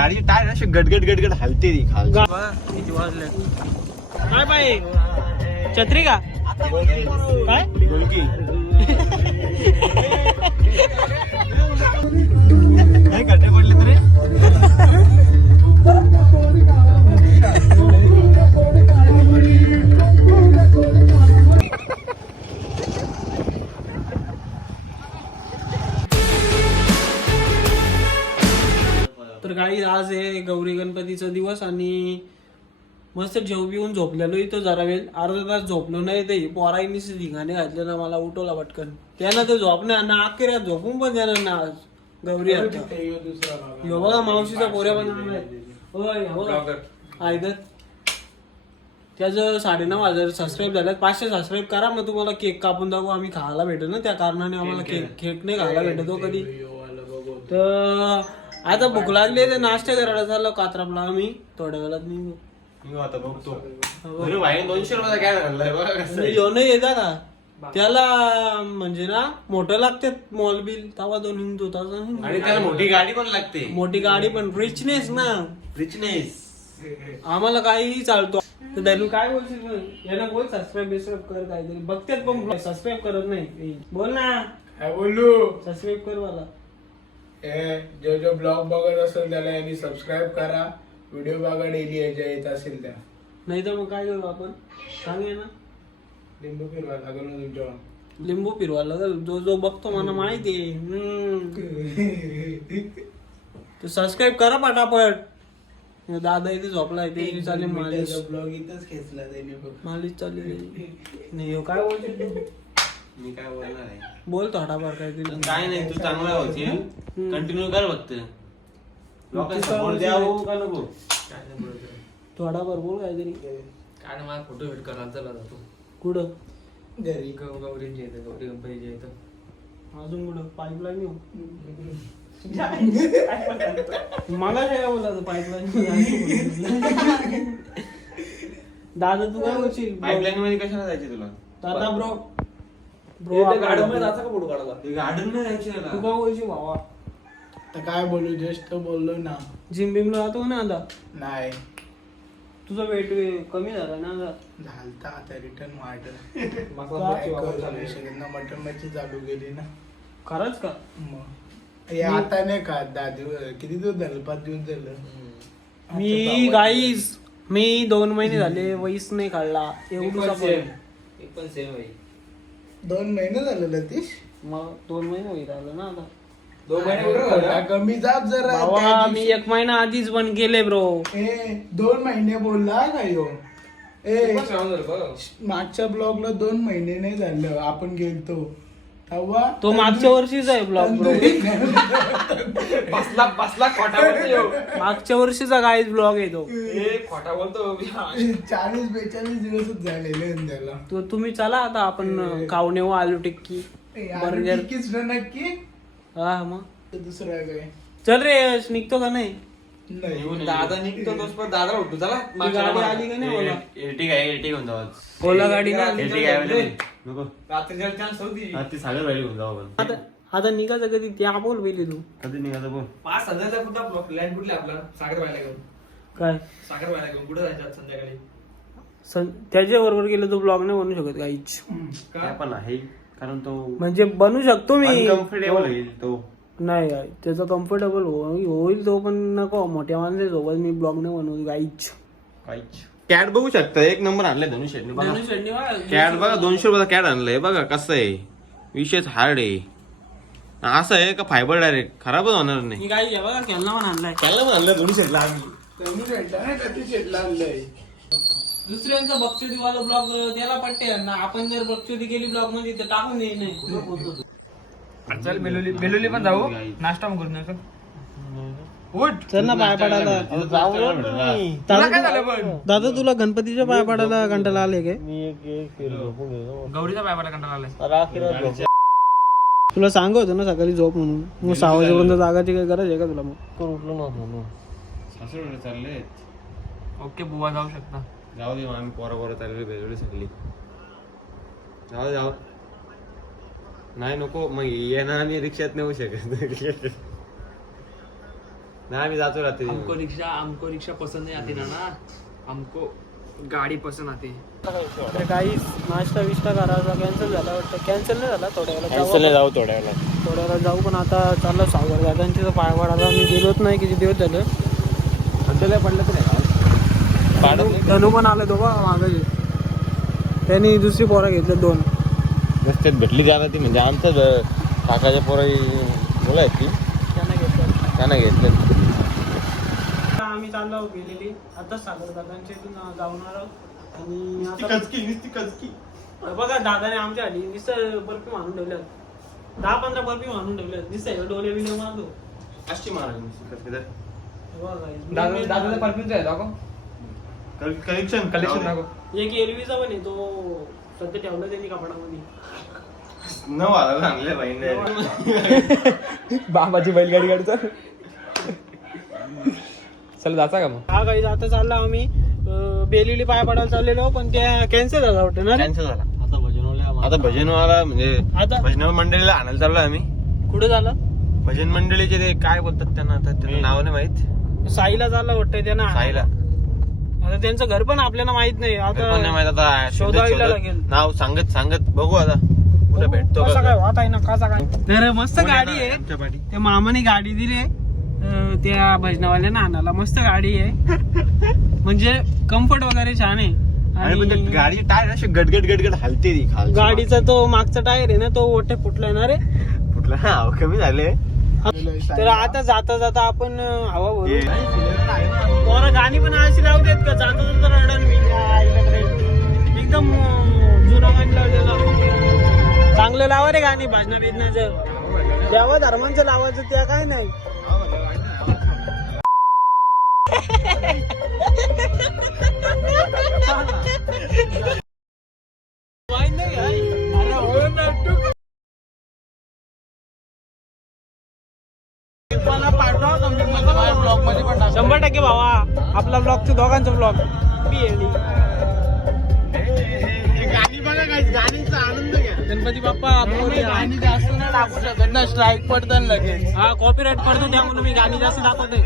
गाडीचे टायर असे गडगड गडगड हलते ती खाल. किती वाजले काय बाई छत्री का काय काय खड्डे पडले तरी तर काही आज आहे गौरी गणपतीचा दिवस आणि मस्त जेव पिऊन झोपलेलो इथं जरा वेळ अर्धा तास झोपलो नाही ते पोराईनीच धिंगाणे घातले ना मला उठवला पटकन त्यानं तर झोपणार ना अखेर झोपून पण देणार ना आज गौरी ह्यो बघा मावशीचा पोऱ्या पण ऐकत त्याचं 9,500 सबस्क्राईब झाल्यात 500 सबस्क्राईब करा मग तुम्हाला केक कापून दाखवू आम्ही खायला भेटेल ना त्या कारणाने आम्हाला केक नाही खायला भेटतो कधी तर आता भूक लागली तर नाश्ता करायला झालं कात्रपला आम्ही थोड्या वेळात निघू आता बघतो 200 रुपयाचा कॅन आणलाय बघा कसं येता का त्याला म्हणजे ना मोठं लागते मॉल बिल तवा दोन आणि त्याला मोठी गाडी पण लागते मोठी गाडी पण रिचनेस ना रिचनेस आम्हाला काहीही चालतो तर त्याला काय बोलशील याला बोल सबस्क्राईब कर काहीतरी बघतेच पण सबस्क्राईब करत नाही बोल ना काय बोलू सबस्क्राईब कर मला जो ब्लॉग बघत असेल त्याला यांनी सबस्क्राईब करा व्हिडिओ बघा डेली येत असेल त्या नाही तर मग काय करू आपण सांगे ना लिंबू फिरवा लागेल ना तुमच्या लिंबू फिरवा लागेल जो जो बघतो मला माहिती तर सबस्क्राईब करा पटापट दादा इथे झोपला ते चालेल मालिश ब्लॉग इथंच खेचला त्यांनी मालिश चालेल नाही काय बोलतो मी काय बोलणार आहे बोल थोडाफार काहीतरी काय नाही तू चांगला होशील कंटिन्यू कर फक्त लोकांना सपोर्ट द्यावं का नको थोडाफार बोल काहीतरी काय मला फोटो शूट करायला चला जातो कुठं घरी गौरींचे येतं गौरी गणपतीचे येतं अजून कुठं पाईपलाईन येऊ मला काय बोला पाईपलाईन दादा तू काय बोलशील पाईपलाईन मध्ये कशाला जायचे तुला दादा ब्रो गार्डन मध्ये जायचा का फोटो काढायला गार्डन मध्ये जायचे तू काय बोलशील भावा तर काय बोलू जस्ट बोललो ना जिम बिमला जातो ना आता नाही तुझा वेट कमी झाला ना आता झालता आता रिटर्न मटन मटन मच्छी चालू केली ना खरंच का मग हे आता नाही खात 10 दिवस किती दिवस झालं 5 दिवस झालं मी गाईज मी 2 महिने झाले वहीच नाही काढला एवढा पण सेम आहे 2 महिने झालं लतीश मग 2 महिने होईल आलं ना आता 2 महिने कमी जाप जरा भावा त्या मी दिवशी. 1 महिना आधीच बंद केले ब्रो 2 महिने बोलला का यो झालं बघ मागच्या ब्लॉगला 2 महिने नाही झालं आपण गेलतो तेव्हा तो मागच्या वर्षीच आहे ब्लॉग ब्रो बसला खोटा बोलतो मागच्या वर्षीचा गाईज ब्लॉग आहे तो खोटा बोलतो 40-42 दिवसच झालेले आहेत त्याला तो तुम्ही चला आता आपण खाऊन येऊ आलू टिक्की बर्गर नक्कीच ना नक्की हा मग तर दुसरं काय चल रे निघतो का नाही नाही दादा निघतो तोच पण दादा उठतो चला ती गाडी आली का नाही ओला एर्टिगा आहे एर्टिगा घेऊन जाऊ ओला गाडी ना आली. एर्टिगा आहे नको रात्री चान्स होती ती सागर राहिली घेऊन जाऊ आपण आता निघायचं कधी त्या बोल पहिली तू कधी निघालं बोल 5,000चा कुठं लँड कुठले आपला सागर व्हायला घेऊन काय सागर व्हायला घेऊन कुठं जायचं संध्याकाळी त्याच्या बरोबर गेलं तो ब्लॉग नाही बनवू शकत काहीच काय पण आहे कारण तो म्हणजे बनवू शकतो मी कम्फर्टेबल होईल तो नाही त्याचा कम्फर्टेबल होईल तो पण नको मोठ्या माणसासोबत मी ब्लॉग नाही बनवतो काहीच कॅट बघू शकता 1 नंबर आणलाय धनुष शेट्टी बघा कॅट बघा 200 रुपयाचा कॅट आणलाय बघा कसं आहे विशेष हार्ड आहे असं आहे का फायबर डायरेक्ट खराबच होणार नाही बघा खेळणं पण आणलाय त्याला पण आणलं धनुष शेटला आम्ही त्यांनी भेटला ना कधी शेटला आणलंय दुसऱ्यांचा बक्षुदी वाला ब्लॉग त्याला पट्टे ना आपण जर बक्षुदी केली ब्लॉग मध्ये तर टाकून देईल नाही चल बेलोली पण जाऊ नाश्ता पण करून जाऊ उठ चल ना पाय पडायला दादा तुला गणपतीच्या पाय पडायला कंटाळा आले काय गौरीचा पाय पडा कंटाळा आलाय तुला सांगत होतं ना सकाळी झोप म्हणून मग 6 वाजेपर्यंत जागाची काही गरज आहे का तुला मग उठलो नव्हतो सासू चालले ओके बुवा जाऊ शकता जाऊ दे आम्ही पोरा चालले बेजोडी सगळी जाऊ नाही नको मग येणार आम्ही रिक्षात नेऊ शकत नाही आम्ही जातो रात्री हमको रिक्शा पसंद नहीं आती ना हमको गाडी पसंद आती. तर काही नाश्ता विष्टा करायचा कॅन्सल झाला वाटतं. कॅन्सल नाही झाला, थोड्या वेळा जाऊ थोड्या वेळा. थोड्या वेळा जाऊ. पण आता चाललं सागर दादांची तर पाय पडायला मी गेलोच नाही किती दिवस झालं. पडलं तर नाही धनू पण आलं दोघं मागायचे. त्यांनी दुसरी पोरं घेतलं 2. रस्त्यात भेटली का ती म्हणजे आमचं काकाच्या पोरं मुलं आहेत ती त्यांना घेतलं. आम्ही चाललो गेलेली आता सागर दादांच्या इथून जाऊन आलो. आणि आता बघा दादाने आमच्यासाठी नुसतं बर्फी मारून ठेवल्यात. 10-15 बर्फी मारून ठेवल्यात. नुसतं डोले बिले मारतो. अशी महाराज दादा परफ्यूमचा आहे दाखव. कलेक्शन दाखव. एक एलवीचा पण आहे तो सध्या ठेवला त्यांनी कपडामध्ये. न वाला आणले बाईने. बाबाची बैलगाडी गाडीचा. चल जाता का मग. हा काही आता चालला आम्ही बेलिली पाय पडायला चाललेलो पण त्या कॅन्सल झाला वाटतं ना. कॅन्सल झाला. आता भजनवाला म्हणजे आता भजन मंडळीला आणायला चाललोय आम्ही. कुठे झालं. भजन मंडळीचे ते काय बोलतात त्यांना आता त्यांना नाव नाही माहित. साईला चाललं वाटतंय त्यांना. साईला आता त्यांचं घर पण आपल्याला माहित नाही. पण नाही माहित आता शोधायला लागेल. नाव सांगत बघू आता कुठे भेटतो कसा काय होत आहे ना कसा काय. तर मस्त गाडी आहे. आमच्या पाठी. त्या मामाने गाडी दिली त्या भजनावाल्यानं आणायला. मस्त गाडी आहे म्हणजे कम्फर्ट वगैरे छान आहे. आणि पण ते गाडीचे टायर असे गडगड हलते ती खालची. गाडीचा तो मागचा टायर आहे ना तो ओटे फुटलाय ना रे. कुठला कमी झाले. तर आता जाता आपण हवा भरू. पोरं गाणी पण अशी लावू देत का जाता रडन मी एकदम जुना गाणी लावलेलं. चांगलं लावा रे गाणी भजना बिजनाचं. देवा धर्मांचं लावायचं त्या काय नाही. ब्लॉग मध्ये पण 100% भावा आपला ब्लॉग दोघांचा ब्लॉग. गाणी बघा गाणीचा आनंद घ्या. गणपती बाप्पा गाणी जास्त नाही टाकू शकत ना, स्ट्राईक पडतात लगेच. हा कॉपीराईट पडतो त्यामुळे मी गाणी जास्त दाखवते.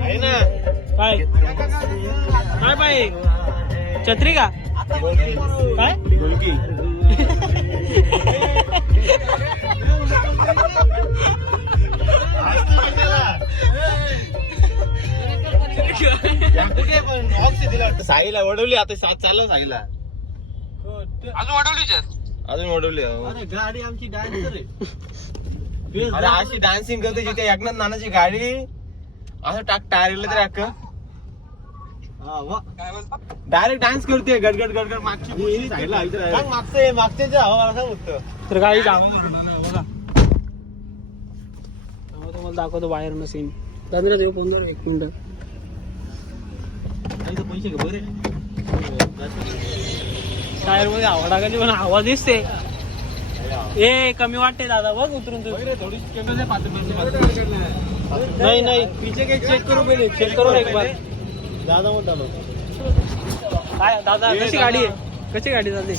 आहे ना काय काय बाई छत्री का काय ढोलकी. साईला वडवली आता साथ चाललो साईला अजून वडवली. गाडी आमची डान्सर आहे. अरे अशी डान्सिंग करते जिथे एकनाथ नानाची गाडी असं टायर तरी अक्क डायरेक्ट डान्स करते गडगड मागची मागच्या हवा सांग फक्त. तर गाडी बघा तुम्हाला दाखवतो बाहेर सीन. पंधरा देऊ 15 1 मिनिट. पैसे बरे टायर मध्ये हवा टाकायची पण हवा दिसते. ए कमी वाटते दादा बघ उतरून तू. नाही पीछे काही चेक करू एक बार. दादा मोठा काय दादा कशी गाडी आहे कशी गाडी चालते.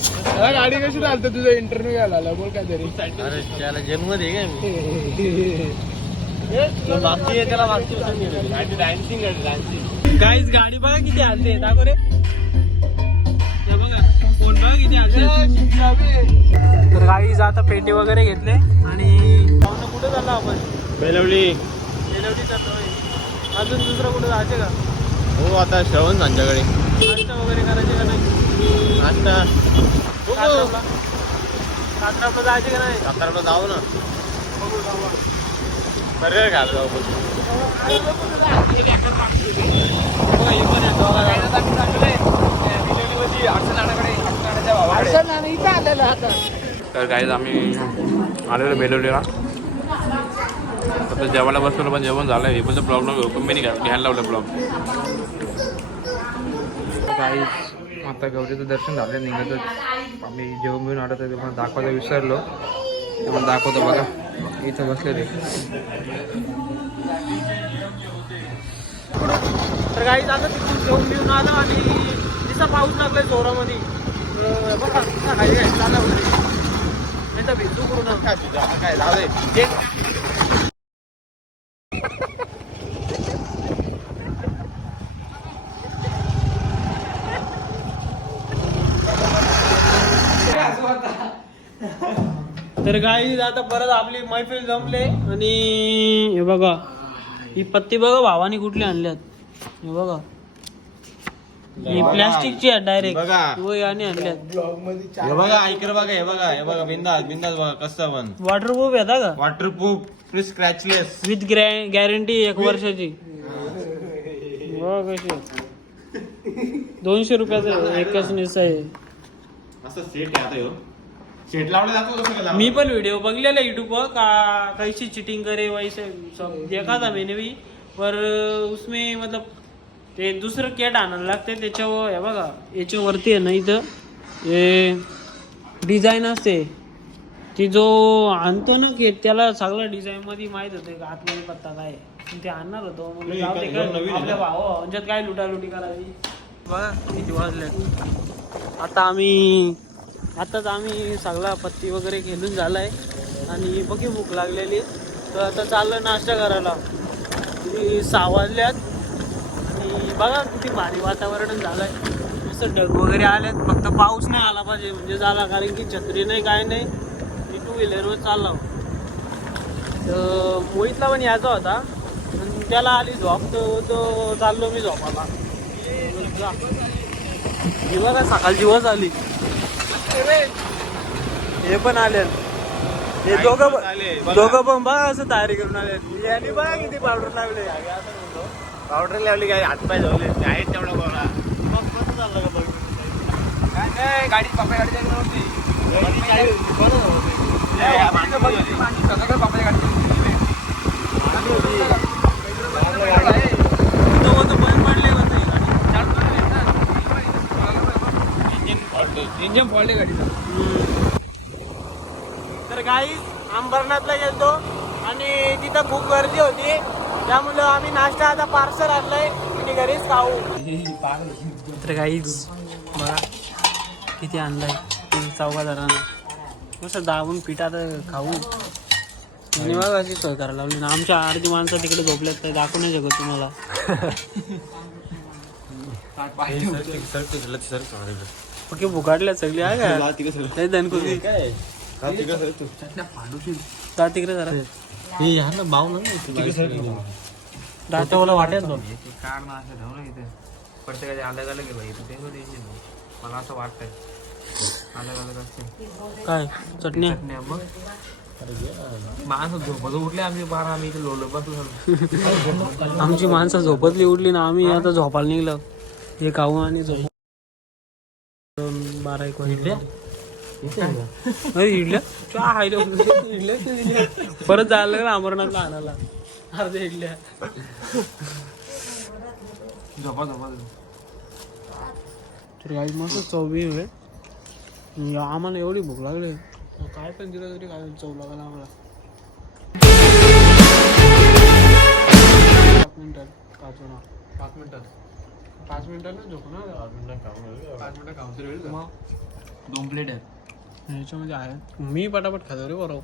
गाडी कशी चालते तुझा इंटरव्ह्यू घ्यायला आला बोल काय तरी. अरे त्याला जन्म दे काय मागची त्याला मागची डान्सिंग. गाईज गाडी बघा किती हलते दाखव रे. बघा कोण बघा किती हलते. तर गाईज आता पेटी वगैरे घेतले आणि कुठे चाललो आपण. बेलवली चाललोय. अजून दुसरं कुठं जायचे का. हो आता श्रवण त्यांच्याकडे नाश्ता वगैरे करायचे का नाही. नाश्ता साताराला जायचे का नाही. साताराला जाऊ ना बघू जाऊ. बर्गर खायला जाऊ. तर काहीच आम्ही आलेलो बेलवलीला. आता जेवायला बसलो पण जेवण झालं. हे पण ब्लॉग नको कंपनी घ्यायला लावलं ब्लॉग. काही आता गौरीचं दर्शन झालं निघतच आम्ही जेवण घेऊन आलो तर तुम्हाला दाखवायला विसरलो. तुम्हाला दाखवतो बघा इथं बसले ते. तर काही आता तिथून जेवून घेऊन आलं आणि तिचा पाऊस लागलाय जोरामध्ये. बघा खाली चालला नाही तर भिजू करून काय झालंय तर गाई आता परत आपली मैफिल जमले आणि हे बघा ही पत्ती बघा भावानी कुठली आणल्यात हे बघा ही प्लॅस्टिकची आहे डायरेक्ट बघा. याने आणल्यात ब्लॉग मध्ये हे बघा ऐकर बघा हे बघा बिंदास बघा कसं पण वॉटरप्रूफ येता का वॉटरप्रूफ स्क्रॅचलेस विथ गॅरंटी 1 वर्षाची बघ कशी 200 रुपयाचं एकच निस आहे असं सेट आहे आता ह्यो. सेट लावलं जातो कसं का मी पण व्हिडिओ बघलेला यूट्यूब पर कैसी चीटिंग करे वैसे सब देखा था मैंने भी पर उसमें मतलब ते दुसरं कॅट आणायला लागते त्याच्यावर हे बघा याच्यावरती आहे ना इथं हे डिझाईन असते ती जो आणतो ना की त्याला सगळं डिझाईन मध्ये माहित होते का आतमध्ये पत्ता काय आहे. ते आणणार होतो म्हणलं जाऊ दे का, नवीन आहे आपल्या भावा म्हणजे काय लुटालुटी करायची बघा किती वाजले आताच आम्ही सगळा पत्ती वगैरे खेळून झालाय आणि बघी भूक लागलेली तर आता चाललं नाश्ता करायला 6 वाजल्यात आणि बघा किती भारी वातावरण झालंय मस्त ढग वगैरे आलेत फक्त पाऊस नाही आला पाहिजे म्हणजे झाला कारण की छत्री नाही काय नाही मी 2 व्हीलरवर चाललो तर मोहितला पण यायचा होता पण त्याला आली झोप तो चाललो मी झोपाला ही बघा सकाळची बस आली हे पण आले हे दोघं पण बघा असं तयारी करून आले यांनी बघा किती पावडर लावले पावडर लावली काय हातपाय धुवले आहेत तेवढा गोळा मग कसं चाललं का बघ काय गाडी पापा गाडी जायला नव्हती पापा गाडी बंद पडले होते इंजन फॉल्ट गाडीचा. तर काही अंबरनाथला गेलतो आणि तिथं खूप गर्दी होती त्यामुळे आम्ही नाश्ता आता पार्सल आणलाय आणि घरीच खाऊ तर काहीच बघा किती आणलाय 14 जणांना कसं दाबून पिठात खाऊ आणि बघा अशी सोय करायला लावली ना आमच्या अर्धी माणसं तिकडे झोपल्यात तर दाखवू नाही शकत तुम्हाला ओके भुकाडल्या सगळी आहे का दणकुली काय तिकडे जरा दातावाला वाटेल कार ना असं धावलं इथे प्रत्येकाचे अलग अलग आहे भाई ते मला असं वाटतंय अलग अलग असते काय चटण्या मग माणसं झोपत उठले आम्ही 12 आम्ही इथे लोलो बसलो आमची माणसं झोपतली उठली ना आम्ही आता झोपायला निघलो हे खाऊ आणि झोप 12-1 वाजले इडल्या परत जायला लागलं अमरनाथला आणायला अर्ध्या इडल्या झोपा तर काही मस्त चवी आहे आम्हाला एवढी भूक लागली काय पण दिलं तरी काय चव लागला आम्हाला 5 मिनिटात काचू ना 5 मिनिटात ना झोप ना 5 मिनिटं खाऊन 2 प्लेट आहेत ह्याच्यामध्ये आहे मी पटापट खातो रे बरोबर